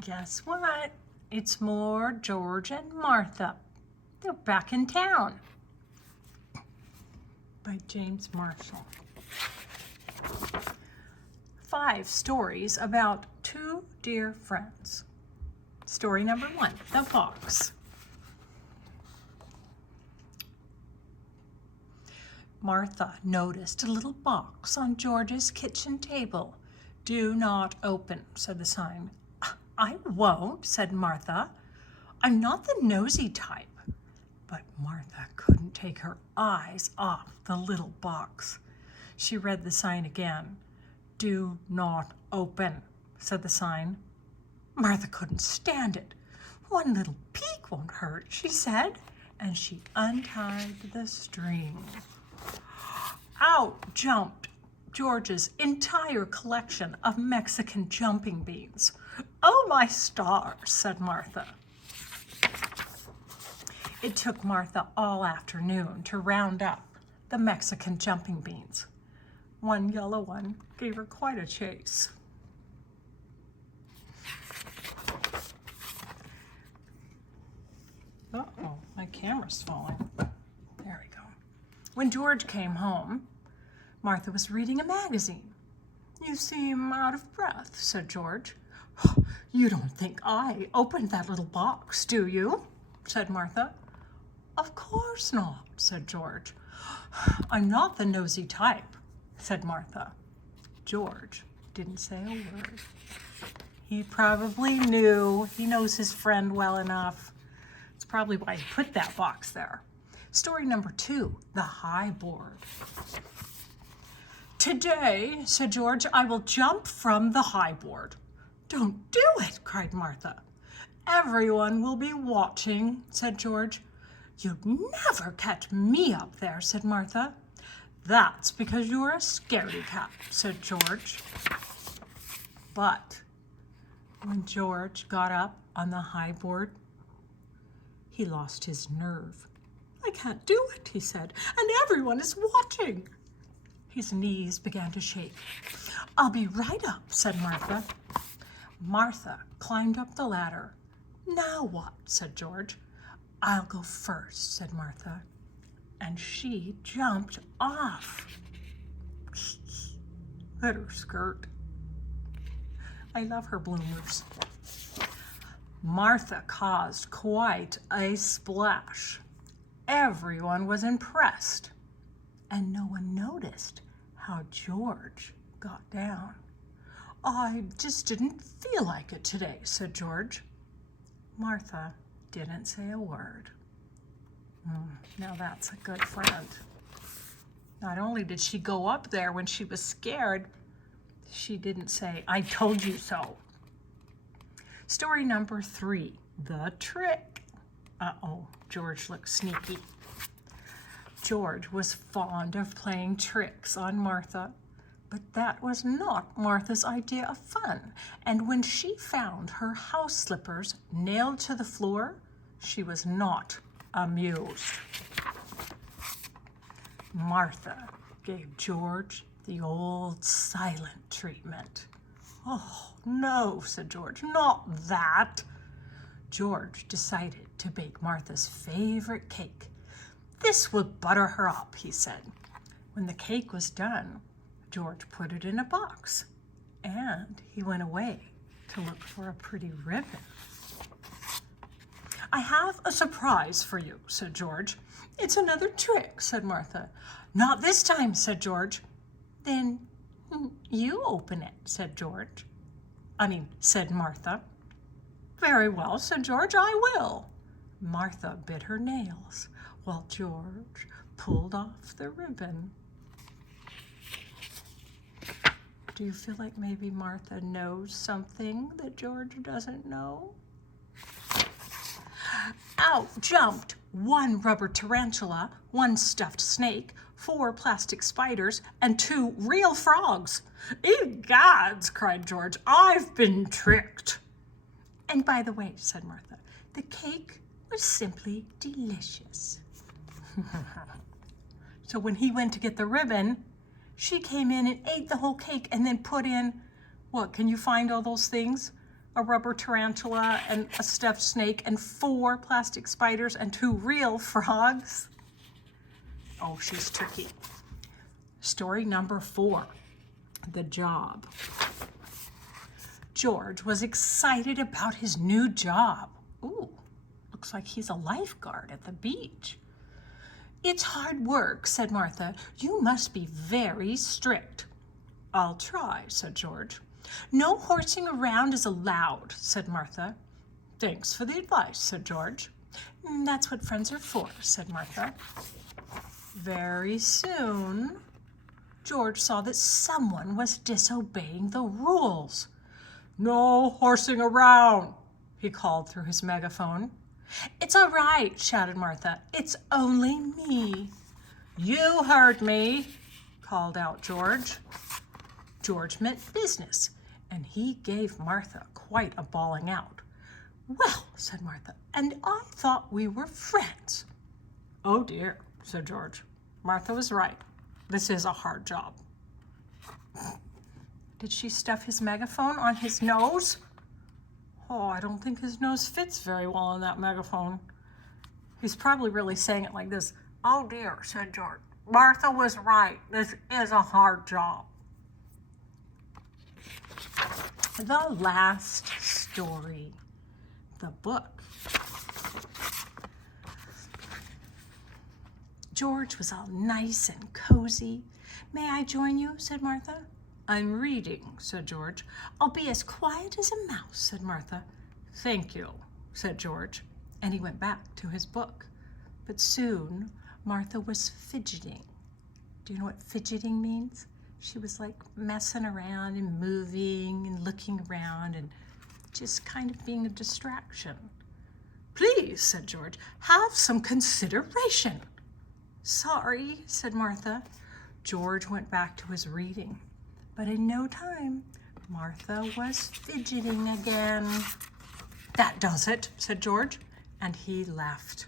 Guess what? It's more George and Martha. They're back in town. By James Marshall. 5 stories about 2 dear friends. Story number 1, The Fox. Martha noticed a little box on George's kitchen table. "Do not open," said the sign. "I won't," said Martha. "I'm not the nosy type." But Martha couldn't take her eyes off the little box. She read the sign again. "Do not open," said the sign. Martha couldn't stand it. "One little peek won't hurt," she said, and she untied the string. Out jumped George's entire collection of Mexican jumping beans. "Oh, my stars," said Martha. It took Martha all afternoon to round up the Mexican jumping beans. One yellow one gave her quite a chase. Uh-oh, my camera's falling. There we go. When George came home, Martha was reading a magazine. "You seem out of breath," said George. "You don't think I opened that little box, do you?" said Martha. "Of course not," said George. "I'm not the nosy type," said Martha. George didn't say a word. He probably knew. He knows his friend well enough. It's probably why he put that box there. Story number 2, The High Board. "Today," said George, "I will jump from the high board." "Don't do it," cried Martha. "Everyone will be watching," said George. "You'd never catch me up there," said Martha. "That's because you're a scaredy cat," said George. But when George got up on the high board, he lost his nerve. "I can't do it," he said, "and everyone is watching." His knees began to shake. "I'll be right up," said Martha. Martha climbed up the ladder. "Now what?" said George. "I'll go first," said Martha. And she jumped off. At her skirt. I love her bloomers. Martha caused quite a splash. Everyone was impressed, and no one noticed how George got down. "I just didn't feel like it today," said George. Martha didn't say a word. Now that's a good friend. Not only did she go up there when she was scared, she didn't say, "I told you so." Story number 3, The Trick. Uh-oh, George looked sneaky. George was fond of playing tricks on Martha, but that was not Martha's idea of fun. And when she found her house slippers nailed to the floor, she was not amused. Martha gave George the old silent treatment. "Oh, no," said George, "not that." George decided to bake Martha's favorite cake. "This will butter her up," he said. When the cake was done, George put it in a box, and he went away to look for a pretty ribbon. "I have a surprise for you," said George. "It's another trick," said Martha. "Not this time," said George. "Then you open it," said said Martha. "Very well," said George, "I will." Martha bit her nails while George pulled off the ribbon. Do you feel like maybe Martha knows something that George doesn't know? Out jumped 1 rubber tarantula, 1 stuffed snake, 4 plastic spiders, and 2 real frogs. "Egads," cried George, "I've been tricked." "And by the way," said Martha, "the cake was simply delicious." So when he went to get the ribbon, she came in and ate the whole cake and then put in, what, can you find all those things? a rubber tarantula and a stuffed snake and 4 plastic spiders and 2 real frogs. Oh, she's tricky. Story number 4, The Job. George was excited about his new job. Ooh, looks like he's a lifeguard at the beach. It's hard work, said Martha. You must be very strict. I'll try, said George. No horsing around is allowed, said Martha. Thanks for the advice, said George. That's what friends are for, said Martha. Very soon, George saw that someone was disobeying the rules. No horsing around, he called through his megaphone. It's all right, shouted Martha. It's only me. You heard me, called out George. George meant business, and he gave Martha quite a bawling out. Well, said Martha, and I thought we were friends. Oh dear, said George. Martha was right. This is a hard job. Did she stuff his megaphone on his nose? Oh, I don't think his nose fits very well on that megaphone. He's probably really saying it like this. Oh dear, said George. Martha was right. This is a hard job. The last story, the book. George was all nice and cozy. May I join you, said Martha. I'm reading, said George. I'll be as quiet as a mouse, said Martha. Thank you, said George, and he went back to his book. But soon Martha was fidgeting. Do you know what fidgeting means? She was like messing around and moving and looking around and just kind of being a distraction. Please, said George, have some consideration. Sorry, said Martha. George went back to his reading. But in no time, Martha was fidgeting again. That does it, said George, and he left.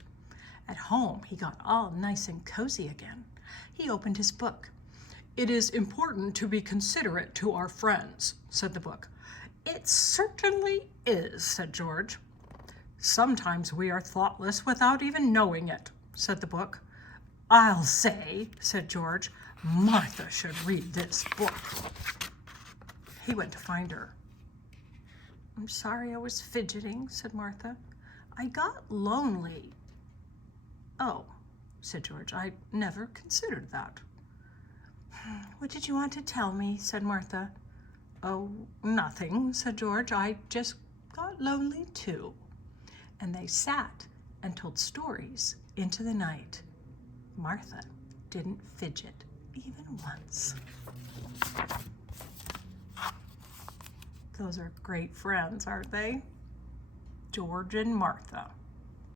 At home, he got all nice and cozy again. He opened his book. It is important to be considerate to our friends, said the book. It certainly is, said George. Sometimes we are thoughtless without even knowing it, said the book. I'll say, said George, Martha should read this book. He went to find her. I'm sorry I was fidgeting, said Martha. I got lonely. Oh, said George, I never considered that. What did you want to tell me, said Martha. Oh, nothing, said George. I just got lonely too. And they sat and told stories into the night. Martha didn't fidget even once. Those are great friends, aren't they? George and Martha.